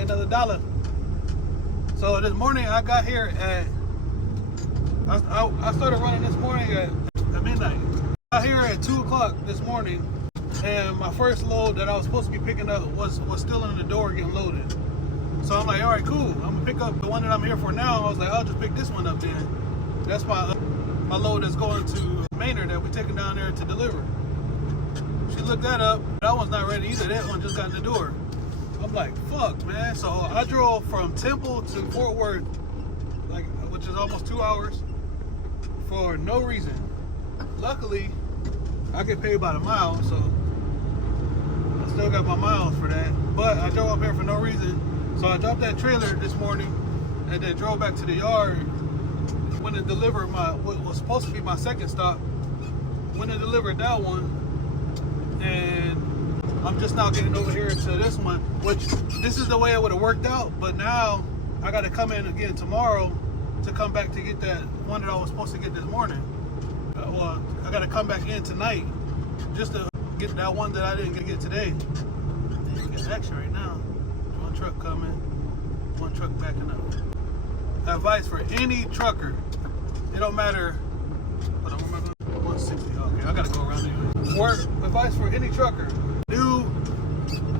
me another $1. So this morning I got here at, I started running this morning at midnight. I got here at 2 o'clock this morning, and my first load that I was supposed to be picking up was still in the door getting loaded. So I'm like, all right, cool. I'm gonna pick up the one that I'm here for now. I was like, I'll just pick this one up then. That's my load that's going to Maynard that we're taking down there to deliver. She looked that up. That one's not ready either. That one just got in the door. I'm like, fuck, man. So I drove from Temple to Fort Worth, which is almost 2 hours, for no reason. Luckily, I get paid by the mile, so I still got my miles for that. But I drove up here for no reason. So I dropped that trailer this morning and then drove back to the yard. Went and delivered what was supposed to be my second stop. Went and delivered that one. And I'm just now getting over here to this one, which this is the way it would have worked out. But now I got to come in again tomorrow to come back to get that one that I was supposed to get this morning. Well, I got to come back in tonight just to get that one that I didn't get today. Getting action right now. One truck coming, one truck backing up. Advice for any trucker. It don't matter. Hold on, 160. Okay, I gotta go around here. Advice for any trucker.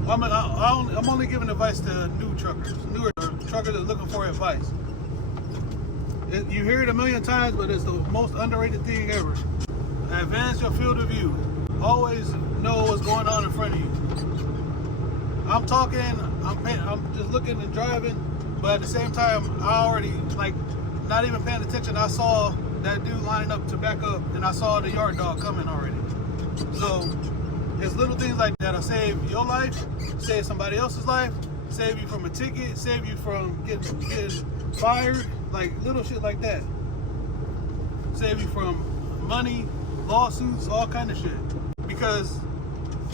I'm only giving advice to new truckers, newer truckers that's looking for advice. You hear it a million times, but it's the most underrated thing ever. Advance your field of view. Always know what's going on in front of you. I'm talking, I'm just looking and driving, but at the same time, I already, not even paying attention. I saw that dude lining up to back up, and I saw the yard dog coming already. So it's little things like that will save your life, save somebody else's life, save you from a ticket, save you from getting fired, like little shit like that. Save you from money, lawsuits, all kind of shit. Because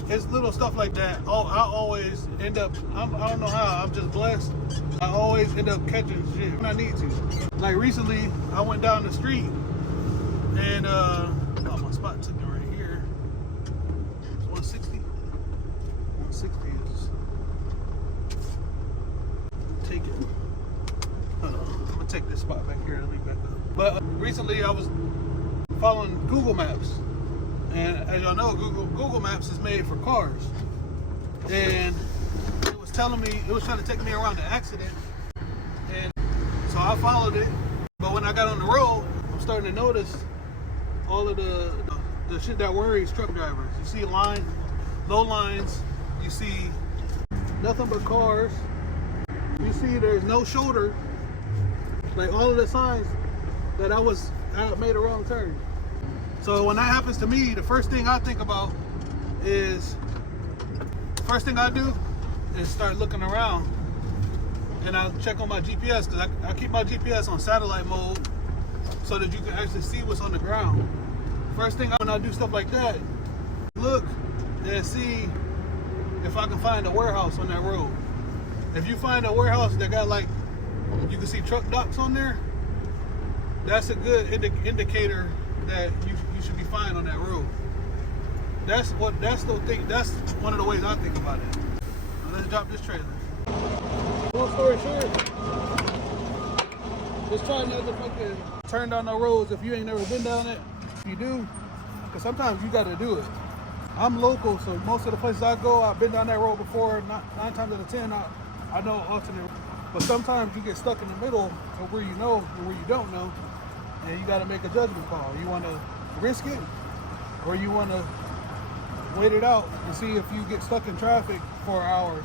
it's little stuff like that. I always end up, I don't know how, I'm just blessed. I always end up catching shit when I need to. Like recently, I went down the street and my spot took me right here. It's 160. 160 is take it. Hold on, I'm gonna take this spot back here and leave back up. But recently I was following Google Maps. And as y'all know, Google Maps is made for cars. And it was telling me, it was trying to take me around the accident. And so I followed it. But when I got on the road, I'm starting to notice all of the shit that worries truck drivers. You see low lines. You see nothing but cars. You see there's no shoulder. Like all of the signs that I made a wrong turn. So when that happens to me, the first thing I think about is, first thing I do is start looking around, and I check on my GPS, because I keep my GPS on satellite mode so that you can actually see what's on the ground. First thing when I do stuff like that, look and see if I can find a warehouse on that road. If you find a warehouse that got you can see truck docks on there, that's a good indicator that you should be fine on that road. That's one of the ways I think about it. Now let's drop this trailer. Long story short, just try not to fucking turn down the roads if you ain't never been down it. If you do, because sometimes you gotta do it. I'm local, so most of the places I go, I've been down that road before. 9 times out of 10, I know alternate. But sometimes you get stuck in the middle of where you know and where you don't know. And you got to make a judgment call. You want to risk it, or you want to wait it out and see if you get stuck in traffic for hours,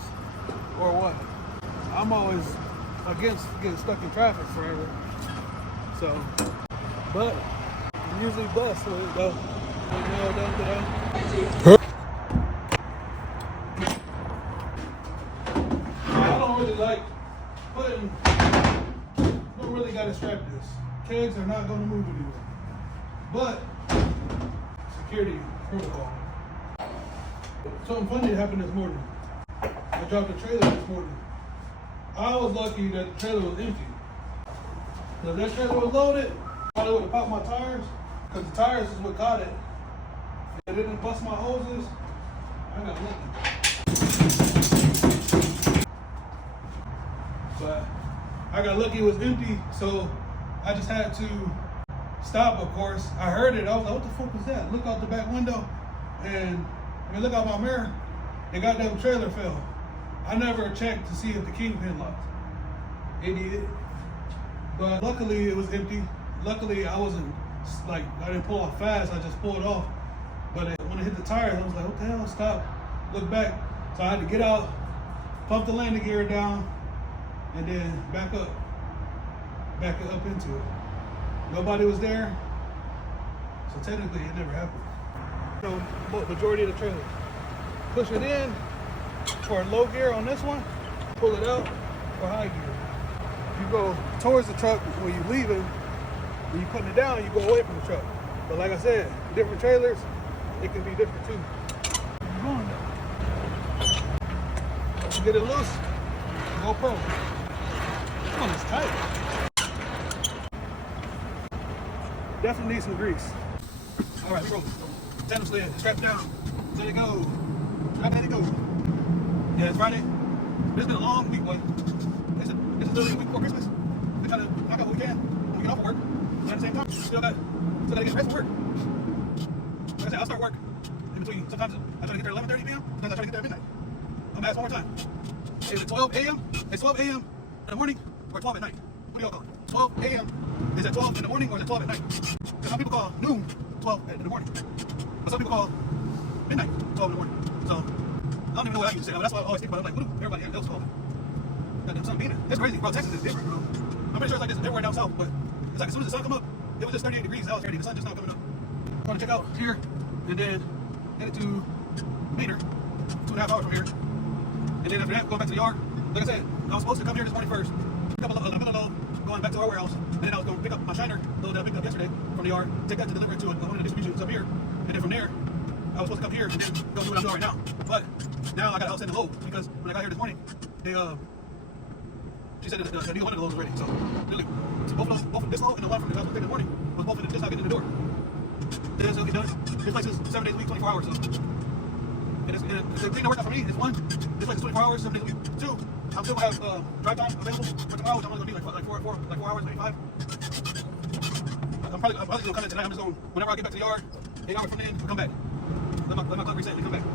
or what. I'm always against getting stuck in traffic forever. So, but I'm usually blessed with it though. I don't really like putting. Don't really got to strap this. Kegs are not going to move anywhere. But security protocol. Something funny happened this morning. I dropped a trailer this morning. I was lucky that the trailer was empty. If that trailer was loaded, I probably would have popped my tires, because the tires is what caught it. If it didn't bust my hoses, I got lucky. I got lucky it was empty, so I just had to stop, of course. I heard it. I was like, what the fuck was that? Look out the back window, and I mean, look out my mirror. The goddamn trailer fell. I never checked to see if the kingpin locked. Idiot. But luckily it was empty. Luckily I wasn't like, I didn't pull off fast. I just pulled off. But when it hit the tires, I was like, what the hell? Stop. Look back. So I had to get out, pump the landing gear down, and then back it up into it. Nobody was there, so technically it never happened. So majority of the trailer. Push it in for low gear on this one, pull it out for high gear. You go towards the truck when you're leaving, when you're putting it down, you go away from the truck. But like I said, different trailers, it can be different too. You're going though. You get it loose, go pro. This one is tight. Definitely need some grease. All right, we rolling. Tandem sled, strap down. Let it go. Strap, let it go. Yeah, it's Friday. It's been a long week, boy. It's literally a week before Christmas. We're trying to knock out what we can when we get off of work. And at the same time, still got to get ready for work. Like I said, I'll start work in between. Sometimes I try to get there at 11:30 p.m. Sometimes I try to get there at midnight. I'm gonna ask one more time. Is it 12 a.m.? It's 12 a.m. in the morning or 12 at night? What do y'all call it? 12 a.m. Is it 12 in the morning or is it 12 at night? Because some people call noon 12 in the morning. But some people call midnight 12 in the morning. So I don't even know what I used to say. That's why I always think about it. I'm like, what do everybody else call it? Goddamn sun beaming. It's crazy, bro. Texas is different, bro. I'm pretty sure it's like this everywhere down south, but it's like as soon as the sun come up, it was just 38 degrees. That was crazy. The sun just now coming up. I'm going to check out here and then headed to Maynard, 2.5 hours from here. And then after that, going back to the yard. Like I said, I was supposed to come here this morning first, pick up a middle load, going back to our warehouse, and then I was going to pick up my Shiner load that I picked up yesterday from the yard, take that to deliver it to one of the distributions up here, and then from there, I was supposed to come here and then go do what I'm doing right now. But now I got to outsend the load because when I got here this morning, they she said that neither one of the loads was ready. So really, so both of this load and the one from the in the morning was both of them just not getting in the door. And then so get done. This place is 7 days a week, 24 hours. So and the thing that worked out for me is one, this place is 24 hours, 7 days a week. Two, I'm still gonna have drive time available for tomorrow, which I'm only gonna be like 4 hours, maybe 5. I'm probably gonna come in tonight. I'm just gonna, whenever I get back to the yard, 8 hours from then, I'll come back. Let my clock reset and come back.